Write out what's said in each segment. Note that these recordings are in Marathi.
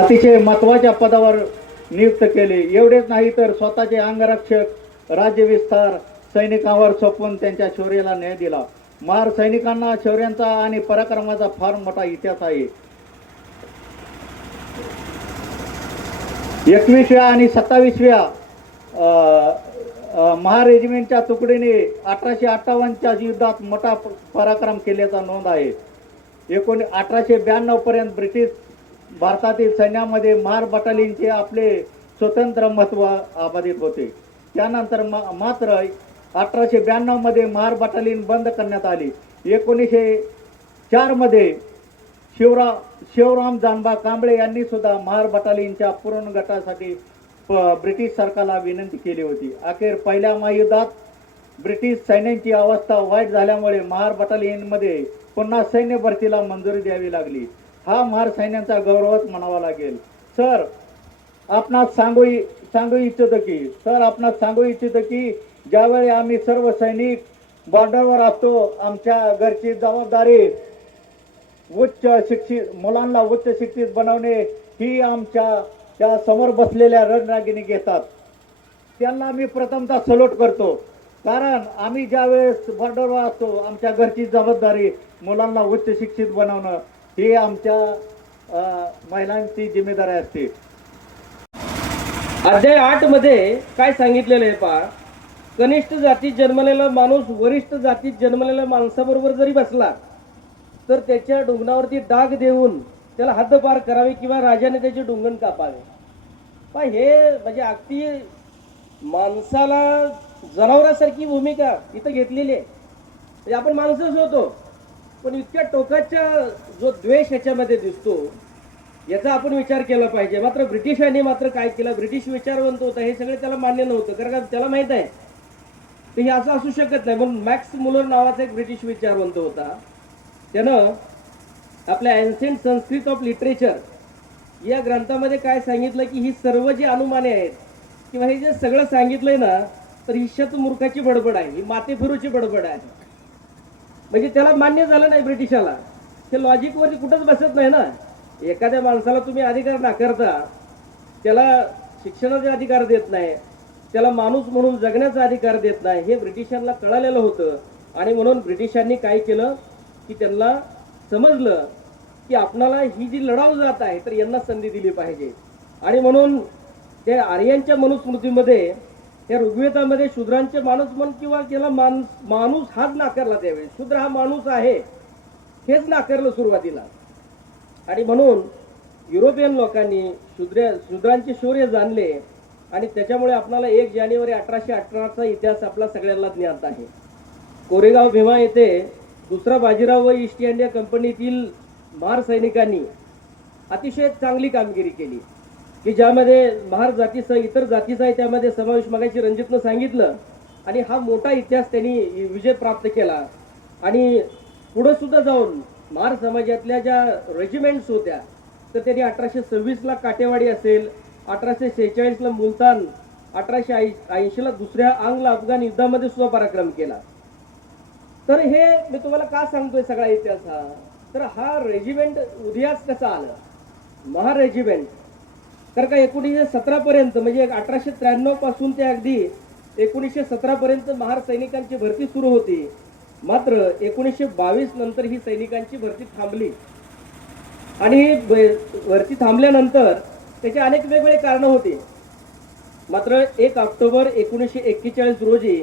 अतिशय महत्त्वाच्या पदावर नियुक्त केले. एवढेच नाही तर स्वतःचे अंगरक्षक राज्य विस्तार सैनिकांवर सोपवून त्यांच्या शौर्याला न्याय दिला. महार सैनिकांना शौर्यांचा आणि पराक्रमाचा फार मोठा इतिहास आहे. एकवीसव्या आणि सत्तावीसव्या अ, महार रेजिमेंटच्या तुकडीने अठराशे अठ्ठावन्नच्या युद्धात मोठा पराक्रम केल्याचा नोंद आहे. एकोणी अठराशे ब्याण्णव पर्यंत ब्रिटिश भारतातील सैन्यामध्ये महार बटालियनचे आपले स्वतंत्र महत्त्व अबाधित होते. त्यानंतर मा मात्र अठराशे ब्याण्णवमध्ये महार बटालियन बंद करण्यात आली. एकोणीसशे चारमध्ये शिवरा शिवराम जानबा कांबळे यांनी सुद्धा महार बटालियनच्या पूर्ण गटासाठी प- ब्रिटिश सरकारला विनंती केली होती. अखेर पहिल्या महायुद्धात ब्रिटिश सैन्यांची अवस्था वाईट झाल्यामुळे महार बटालियनमध्ये पुन्हा सैन्य भरतीला मंजुरी द्यावी लागली. हा महार सैन्याचा गौरवच म्हणावा लागेल. सर आपणास सांगू सांगू इच्छितो की सर आपणास सांगू इच्छितो की ज्यावेळी आम्ही सर्व सैनिक बॉर्डरवर असतो आमच्या घरची जबाबदारी उच्च शिक्षित मुलांना उच्च शिक्षित बनवणे ही आमच्या त्या समोर बसलेल्या रणरागिणी घेतात. त्यांना आम्ही प्रथमतः सलोट करतो. कारण आम्ही ज्यावेळेस बॉर्डरवर असतो आमच्या घरची जबाबदारी मुलांना उच्च शिक्षित बनवणं ही आमच्या महिलांची जिम्मेदारी असते. अध्याय आठमध्ये काय सांगितलेलं आहे पहा. कनिष्ठ जातीत जन्मलेला माणूस वरिष्ठ जातीत जन्मलेल्या माणसाबरोबर जरी बसला तर त्याच्या डोंगणावरती डाग देऊन त्याला हद्दपार करावे किंवा राजाने त्याचे डोंगण कापावे. पहा हे म्हणजे अगदी माणसाला जनावरासारखी भूमिका इथं घेतलेली आहे. म्हणजे आपण माणसंच होतो. पण इतक्या टोकाच्या जो द्वेष ह्याच्यामध्ये दिसतो याचा आपण विचार केला पाहिजे. मात्र ब्रिटिशांनी मात्र काय केलं? ब्रिटिश विचारवंत होता हे सगळे त्याला मान्य नव्हतं कारण का त्याला माहीत आहे. तर हे असं असू शकत नाही. म्हणून मॅक्स मुलर नावाचा एक ब्रिटिश विचारवंत होता. त्यानं आपल्या अँसेंट संस्कृत ऑफ लिटरेचर या ग्रंथामध्ये काय सांगितलं की ही सर्व जी अनुमाने आहेत किंवा हे जे सगळं सांगितलंय ना तर ही मूर्खाची बडबड आहे ही मातेफिरूची बडबड आहे. म्हणजे त्याला मान्य झालं नाही ब्रिटिशाला. ते लॉजिकवरती कुठंच बसत नाही ना. एखाद्या माणसाला तुम्ही अधिकार नाकारता त्याला शिक्षणाचे अधिकार देत नाही त्याला माणूस म्हणून जगण्याचा अधिकार देत नाही हे ब्रिटिशांना कळालेलं होतं. आणि म्हणून ब्रिटिशांनी काय केलं की त्यांना समजलं की आपणाला ही जी लढाऊ जात आहे तर यांना संधी दिली पाहिजे. आणि म्हणून त्या आर्यांच्या मनुस्मृतीमध्ये या ऋग्वेदामध्ये शूद्रांचे माणूस म्हण किंवा त्याला माणूस माणूस हाच नाकारला त्यावेळी. शूद्र हा माणूस आहे हेच नाकारलं सुरुवातीला. आणि म्हणून युरोपियन लोकांनी शूद्र शूद्रांचे शौर्य जाणले आणि त्याच्यामुळे आपल्याला एक जानेवारी अठराशे अठराचा इतिहास आपला सगळ्यांना ज्ञात आहे. कोरेगाव भीमा येथे दुसरा बाजीराव व ईस्ट इंडिया कंपनीतील महार सैनिकांनी अतिशय चांगली कामगिरी केली. की ज्यामध्ये महार जातीसह इतर जातीचा आहे त्यामध्ये समावेश मागायची रणजितनं सांगितलं आणि हा मोठा इतिहास त्यांनी विजय प्राप्त केला. आणि पुढं सुद्धा जाऊन महार समाजातल्या ज्या रेजिमेंट्स होत्या तर त्यांनी अठराशे सव्वीसला काटेवाडी असेल अठराशे सेहेचाळीसला मुलतान अठराशे ऐंशीला दुसऱ्या आंग्ल अफगाण युद्धामध्ये सुद्धा पराक्रम केला. तर हे मी तुम्हाला का सांगतोय सगळा इतिहास हा? तर हा रेजिमेंट उदयास कसा आला? महार रेजिमेंट तर का एकोणीसशे सतरा पर्यंत म्हणजे अठराशे त्र्याण्णवपासून ते अगदी एकोणीसशे सतरा पर्यंत महार सैनिकांची भरती सुरू होती. मात्र एकोणीसशे बावीस नंतर ही सैनिकांची भरती थांबली. आणि भरती थांबल्यानंतर त्याचे अनेक वेगवेगळे कारणं होती. मात्र एक ऑक्टोबर एकोणीसशे एक्केचाळीस रोजी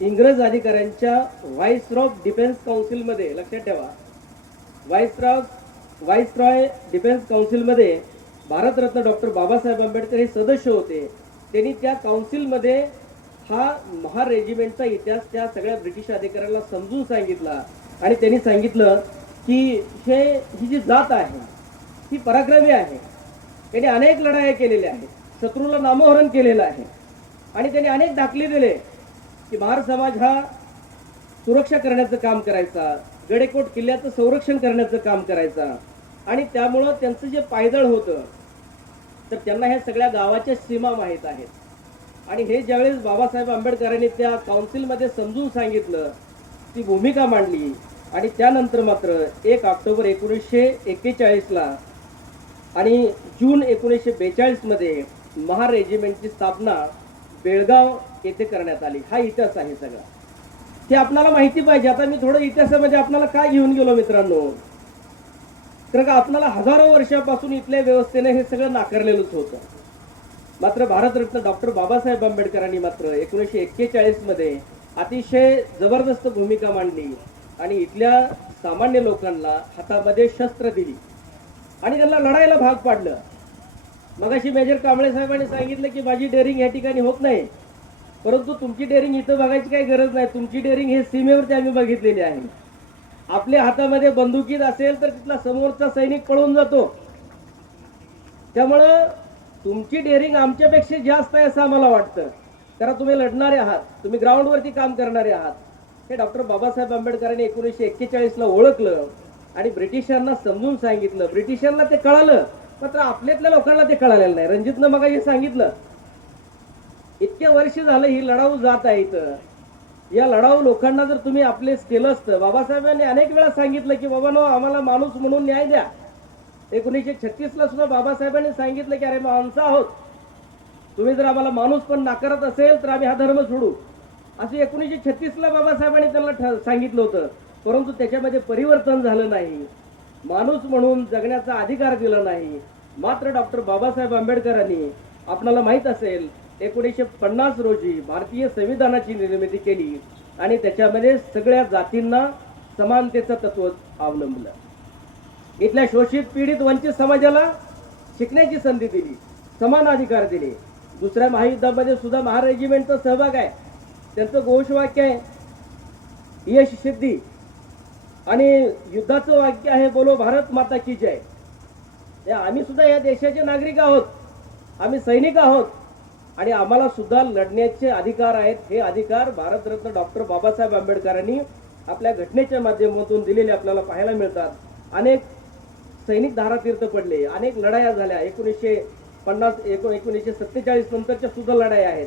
इंग्रज अधिकाऱ्यांच्या व्हाईसरॉफ डिफेन्स काउन्सिलमध्ये लक्षात ठेवा. व्हाईसरॉफ व्हाईसरॉय डिफेन्स काउन्सिलमध्ये भारतरत्न डॉक्टर बाबासाहेब आंबेडकर हे सदस्य होते. त्यांनी त्या काउन्सिलमध्ये हा महार रेजिमेंटचा इतिहास त्या सगळ्या ब्रिटिश अधिकाऱ्यांना समजून सांगितला. आणि त्यांनी सांगितलं की हे ही जी जात आहे ही पराक्रमी आहे. त्यांनी अनेक लढाया केलेल्या आहेत. शत्रूला नामोहरण केलेलं आहे. आणि त्यांनी अनेक दाखले दिले की महार समाज हा सुरक्षा करण्याचं काम करायचा. गडेकोट किल्ल्याचं संरक्षण करण्याचं काम करायचा. आणि त्यामुळं त्यांचं जे पायदळ होतं तर त्यांना ह्या सगळ्या गावाच्या सीमा माहीत आहेत. आणि हे ज्यावेळेस बाबासाहेब आंबेडकरांनी त्या काउन्सिलमध्ये समजून सांगितलं ती भूमिका मांडली. आणि त्यानंतर मात्र एक ऑक्टोबर एकोणीसशे एक्केचाळीसला आणि जून एकोणीसशे बेचाळीसमध्ये महार रेजिमेंटची स्थापना बेळगाव येथे करण्यात आली. हा इतिहास आहे सगळा. ते आपल्याला माहिती पाहिजे. आता मी थोडं इतिहासामध्ये आपल्याला काय घेऊन गेलो मित्रांनो? कारण का आपल्याला हजारो वर्षापासून इथल्या व्यवस्थेने हे सगळं नाकारलेलंच होतं. मात्र भारतरत्न डॉक्टर बाबासाहेब आंबेडकरांनी मात्र एकोणीसशे एक्केचाळीसमध्ये अतिशय जबरदस्त भूमिका मांडली आणि इथल्या सामान्य लोकांना हातामध्ये शस्त्र दिली. आणि त्यांना लढायला भाग पाडलं. मगाशी मेजर कांबळे साहेबांनी सांगितलं की माझी डेअरिंग या ठिकाणी होत नाही. परंतु तुमची डेअरिंग इथं बघायची काही गरज नाही. तुमची डेअरिंग हे सीमेवरती आम्ही बघितलेली आहे. आपल्या हातामध्ये बंदुकीत असेल तर तिथला समोरचा सैनिक पळून जातो. त्यामुळं तुमची डेअरिंग आमच्यापेक्षा जास्त आहे असं आम्हाला वाटतं. कारण तुम्ही लढणारे आहात. तुम्ही ग्राउंडवरती काम करणारे आहात. हे डॉक्टर बाबासाहेब आंबेडकरांनी एकोणीसशे एक्केचाळीसला ओळखलं आणि ब्रिटिशांना समजून सांगितलं. ब्रिटिशांना ते कळालं. मात्र आपल्यातल्या लोकांना ते कळालेलं नाही. रणजितनं मग हे सांगितलं. इतके वर्ष झालं ही लढाऊ जात आहे इथं. या लढाऊ लोकांना जर तुम्ही आपलेच केलं असतं बाबासाहेबांनी अनेक वेळा सांगितलं की बाबा नो आम्हाला माणूस म्हणून न्याय द्या. एकोणीसशे छत्तीसला सुद्धा बाबासाहेबांनी सांगितलं की अरे माणसं आहोत. तुम्ही जर आम्हाला माणूस पण नाकारत असेल तर आम्ही हा धर्म सोडू. असं एकोणीसशे छत्तीस ला बाबासाहेबांनी त्यांना ठ- सांगितलं होतं. परंतु त्याच्यामध्ये परिवर्तन झालं नाही. माणूस म्हणून जगण्याचा अधिकार दिला नाही. मात्र डॉक्टर बाबासाहेब आंबेडकरांनी आपणाला माहीत असेल एकोणीसशे पन्नास रोजी भारतीय संविधानाची निर्मिती केली आणि त्याच्यामध्ये सगळ्या जातींना समानतेचं तत्व अवलंबलं. इथल्या शोषित पीडित वंचित समाजाला शिकण्याची संधी दिली समान अधिकार दिले. दुसऱ्या महायुद्धामध्ये सुद्धा महार रेजिमेंटचा सहभाग आहे. त्यांचं घोषवाक्य आहे यश सिद्धी. आणि युद्धाचं वाक्य आहे बोलो भारत माता की जय. आम्ही सुद्धा या देशाचे नागरिक आहोत. आम्ही सैनिक आहोत. आणि आम्हाला सुद्धा लढण्याचे अधिकार आहेत. हे अधिकार भारतरत्न डॉक्टर बाबासाहेब आंबेडकरांनी आपल्या घटनेच्या माध्यमातून दिलेले आपल्याला पाहायला मिळतात. अनेक सैनिक धारातीर्थ पडले अनेक लढाया झाल्या. एकोणीसशे पन्नास एको एकोणीसशे सत्तेचाळीस नंतरच्या सुद्धा लढाया आहेत.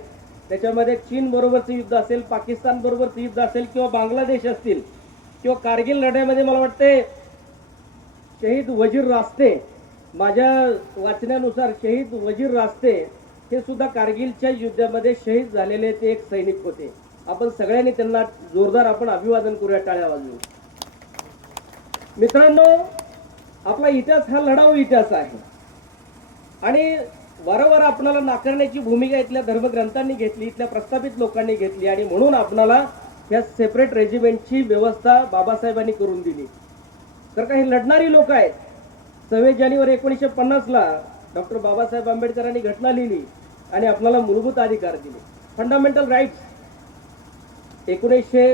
त्याच्यामध्ये चीन बरोबरचं युद्ध असेल पाकिस्तान बरोबरचं युद्ध असेल किंवा बांगलादेश असतील किंवा कारगिल लढ्यामध्ये मला वाटते शहीद वजीर रास्ते माझ्या वाचण्यानुसार शहीद वजीर रास्ते हे सुद्धा कारगिलच्या युद्धामध्ये शहीद झालेले ते एक सैनिक होते. आपण सगळ्यांनी त्यांना जोरदार आपण अभिवादन करूया टाळ्या वाजवून. मित्रांनो आपला इतिहास हा लढाऊ इतिहास आहे. आणि वारंवार आपणाला नाकारण्याची भूमिका इथल्या धर्मग्रंथांनी घेतली इथल्या प्रस्थापित लोकांनी घेतली आणि म्हणून आपणाला या सेपरेट रेजिमेंटची व्यवस्था बाबासाहेबांनी करून दिली. तर काही लढणारी लोक आहेत. सव्वीस जानेवारी एकोणीसशे पन्नासला डॉक्टर बाबासाहेब आंबेडकरांनी घटना लिहिली. आणि आपल्याला मूलभूत अधिकार दिले. फंडामेंटल राईट्स एकोणीसशे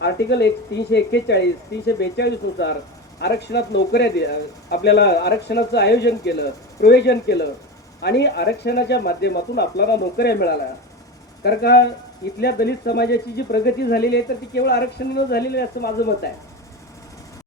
आर्टिकल एक तीनशे एक्केचाळीस तीनशे बेचाळीसनुसार आरक्षणात नोकऱ्या दे आपल्याला आरक्षणाचं आयोजन केलं प्रयोजन केलं आणि आरक्षणाच्या माध्यमातून आपल्याला नोकऱ्या मिळाल्या. कारण का इथल्या दलित समाजाची जी प्रगती झालेली आहे तर ती केवळ आरक्षणानं झालेली आहे असं माझं मत आहे.